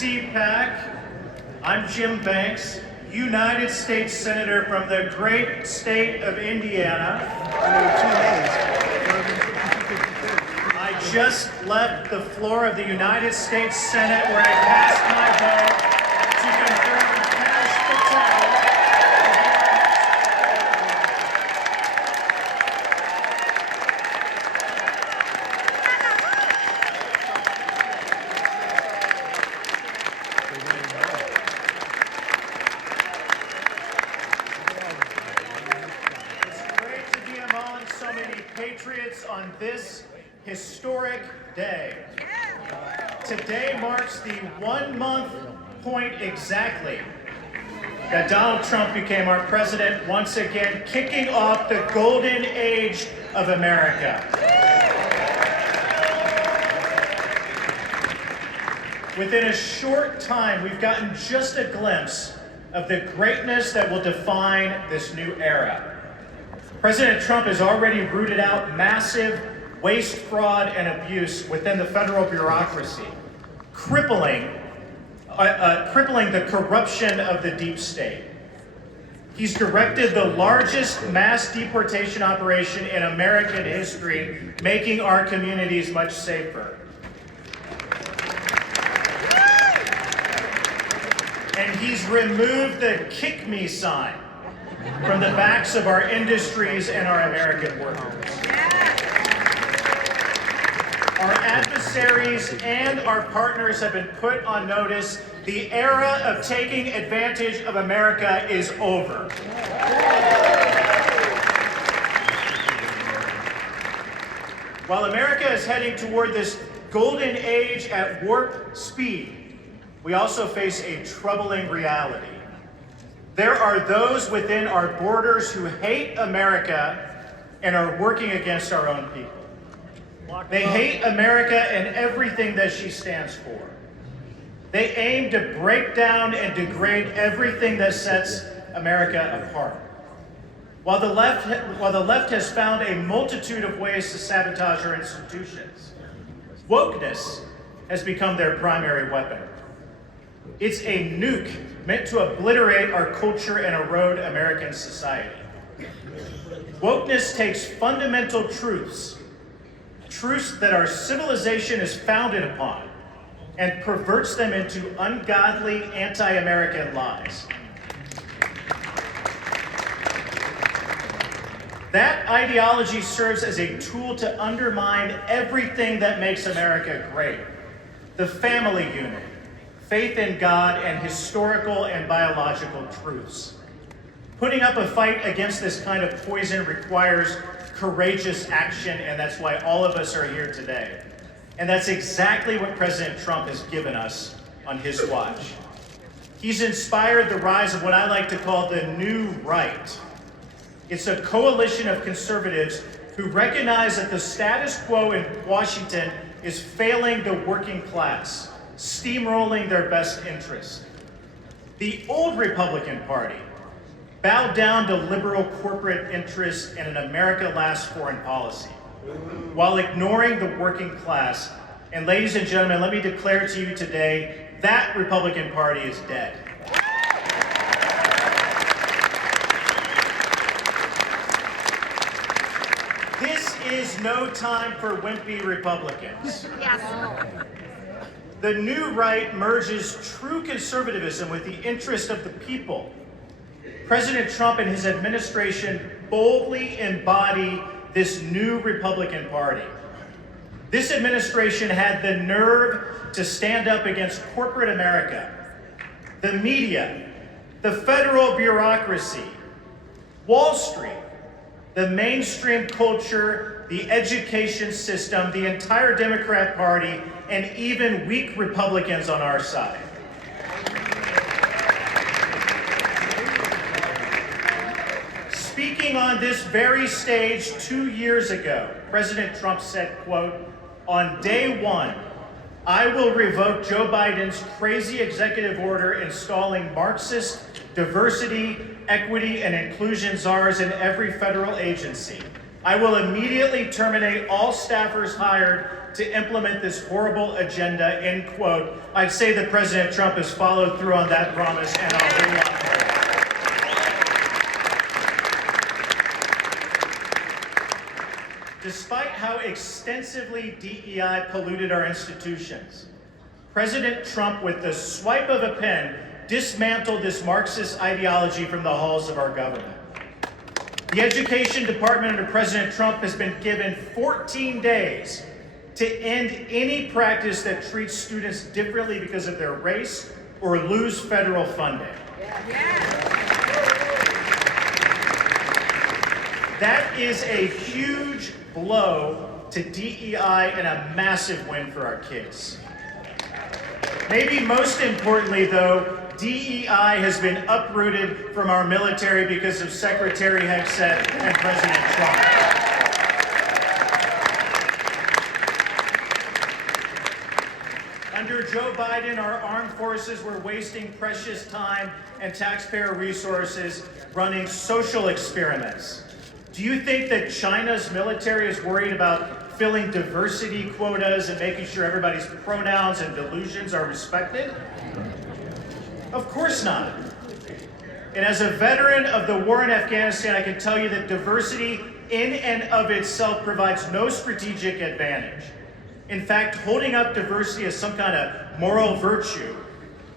CPAC. I'm Jim Banks, United States Senator from the great state of Indiana. I just left the floor of the United States Senate where I cast my vote to confirm Kash Patel. So many patriots on this historic day. Today marks the 1 month point exactly that Donald Trump became our president, once again kicking off the golden age of America. Within a short time, we've gotten just a glimpse of the greatness that will define this new era. President Trump has already rooted out massive waste, fraud, and abuse within the federal bureaucracy, crippling the corruption of the deep state. He's directed the largest mass deportation operation in American history, making our communities much safer. And he's removed the "Kick Me" sign from the backs of our industries and our American workers. Our adversaries and our partners have been put on notice. The era of taking advantage of America is over. While America is heading toward this golden age at warp speed, we also face a troubling reality. There are those within our borders who hate America and are working against our own people. They hate America and everything that she stands for. They aim to break down and degrade everything that sets America apart. While the left has found a multitude of ways to sabotage our institutions, wokeness has become their primary weapon. It's a nuke meant to obliterate our culture and erode American society. Wokeness takes fundamental truths that our civilization is founded upon, and perverts them into ungodly, anti-American lies. That ideology serves as a tool to undermine everything that makes America great: the family unit, faith in God, and historical and biological truths. Putting up a fight against this kind of poison requires courageous action, and that's why all of us are here today. And that's exactly what President Trump has given us on his watch. He's inspired the rise of what I like to call the new right. It's a coalition of conservatives who recognize that the status quo in Washington is failing the working class, steamrolling their best interest. The old Republican Party bowed down to liberal corporate interests and an America Last foreign policy, while ignoring the working class. And ladies and gentlemen, let me declare to you today, that Republican Party is dead. This is no time for wimpy Republicans. Yes. The new right merges true conservatism with the interest of the people. President Trump and his administration boldly embody this new Republican Party. This administration had the nerve to stand up against corporate America, the media, the federal bureaucracy, Wall Street, the mainstream culture, the education system, the entire Democrat Party, and even weak Republicans on our side. Speaking on this very stage 2 years ago, President Trump said, quote, "On day one, I will revoke Joe Biden's crazy executive order installing Marxist diversity, equity, and inclusion czars in every federal agency. I will immediately terminate all staffers hired to implement this horrible agenda, end quote. I'd say that President Trump has followed through on that promise and a whole lot more. Despite how extensively DEI polluted our institutions, President Trump, with the swipe of a pen, dismantled this Marxist ideology from the halls of our government. The Education Department under President Trump has been given 14 days to end any practice that treats students differently because of their race or lose federal funding. That is a huge blow to DEI and a massive win for our kids. Maybe most importantly, though, DEI has been uprooted from our military because of Secretary Hegseth and President Trump. Under Joe Biden, our armed forces were wasting precious time and taxpayer resources running social experiments. Do you think that China's military is worried about filling diversity quotas and making sure everybody's pronouns and delusions are respected? Of course not. And as a veteran of the war in Afghanistan, I can tell you that diversity in and of itself provides no strategic advantage. In fact, holding up diversity as some kind of moral virtue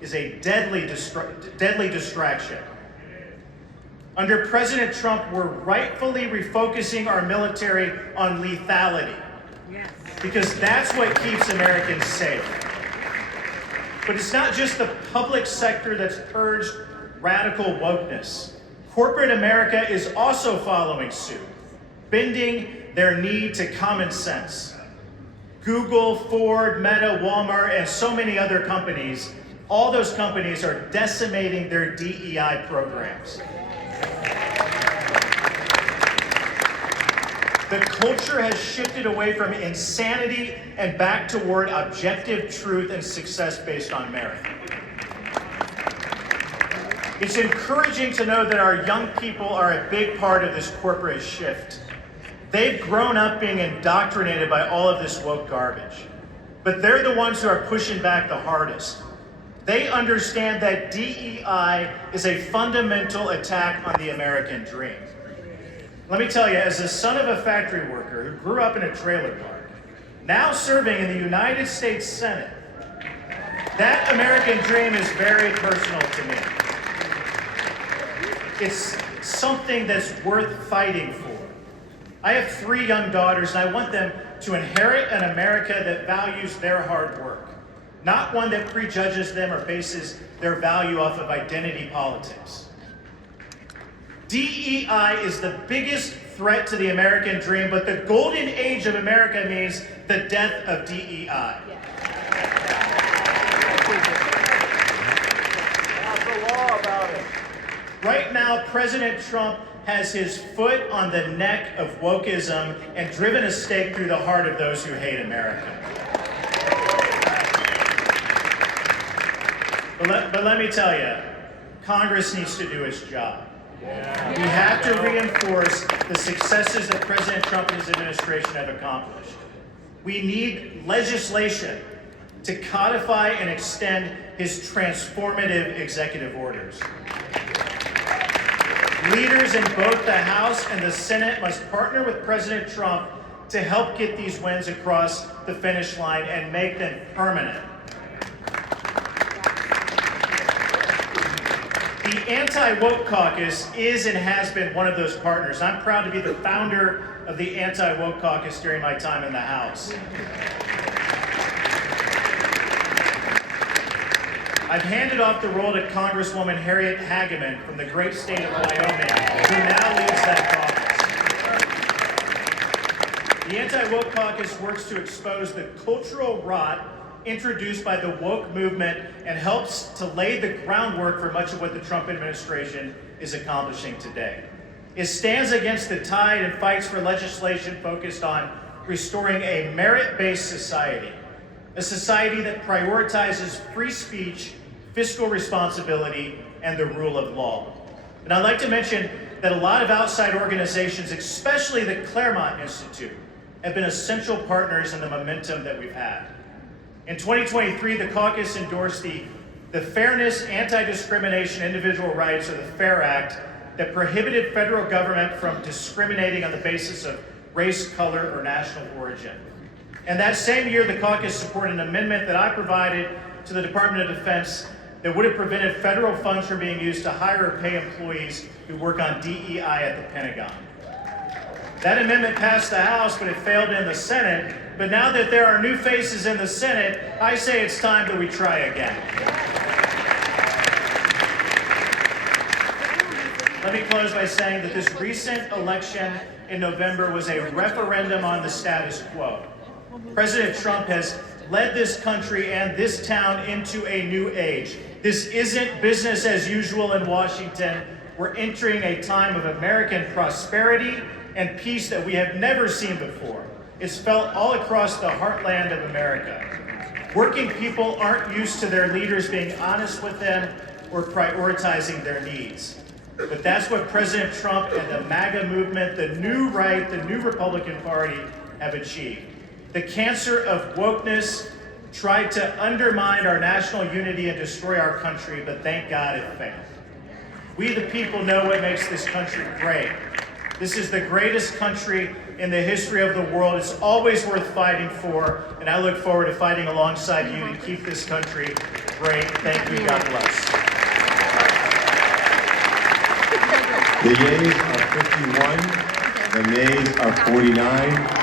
is a deadly distraction. Under President Trump, we're rightfully refocusing our military on lethality, because that's what keeps Americans safe. But it's not just the public sector that's purged radical wokeness. Corporate America is also following suit, bending their knee to common sense. Google, Ford, Meta, Walmart, and so many other companies, all those companies are decimating their DEI programs. The culture has shifted away from insanity and back toward objective truth and success based on merit. It's encouraging to know that our young people are a big part of this corporate shift. They've grown up being indoctrinated by all of this woke garbage, but they're the ones who are pushing back the hardest. They understand that DEI is a fundamental attack on the American dream. Let me tell you, as the son of a factory worker who grew up in a trailer park, now serving in the United States Senate, that American dream is very personal to me. It's something that's worth fighting for. I have 3 young daughters, and I want them to inherit an America that values their hard work, not one that prejudges them or bases their value off of identity politics. DEI is the biggest threat to the American dream, but the golden age of America means the death of DEI. Pass a law about it. Right now, President Trump has his foot on the neck of wokeism and driven a stake through the heart of those who hate America. But let me tell you, Congress needs to do its job. We have to reinforce the successes that President Trump and his administration have accomplished. We need legislation to codify and extend his transformative executive orders. Leaders in both the House and the Senate must partner with President Trump to help get these wins across the finish line and make them permanent. The Anti-Woke Caucus is and has been one of those partners. I'm proud to be the founder of the Anti-Woke Caucus during my time in the House. I've handed off the role to Congresswoman Harriet Hageman from the great state of Wyoming, who now leads that caucus. The Anti-Woke Caucus works to expose the cultural rot introduced by the woke movement and helps to lay the groundwork for much of what the Trump administration is accomplishing today. It stands against the tide and fights for legislation focused on restoring a merit-based society, a society that prioritizes free speech, fiscal responsibility, and the rule of law. And I'd like to mention that a lot of outside organizations, especially the Claremont Institute, have been essential partners in the momentum that we've had. In 2023, the caucus endorsed the Fairness, Anti-Discrimination, Individual Rights, or the FAIR Act, that prohibited federal government from discriminating on the basis of race, color, or national origin. And that same year, the caucus supported an amendment that I provided to the Department of Defense that would have prevented federal funds from being used to hire or pay employees who work on DEI at the Pentagon. That amendment passed the House, but it failed in the Senate. But now that there are new faces in the Senate, I say it's time that we try again. Let me close by saying that this recent election in November was a referendum on the status quo. President Trump has led this country and this town into a new age. This isn't business as usual in Washington. We're entering a time of American prosperity and peace that we have never seen before. It's felt all across the heartland of America. Working people aren't used to their leaders being honest with them or prioritizing their needs. But that's what President Trump and the MAGA movement, the new right, the new Republican Party, have achieved. The cancer of wokeness tried to undermine our national unity and destroy our country, but thank God it failed. We the people know what makes this country great. This is the greatest country in the history of the world. It's always worth fighting for, and I look forward to fighting alongside you to keep this country great. Thank you. God bless. The yeas are 51, the nays are 49.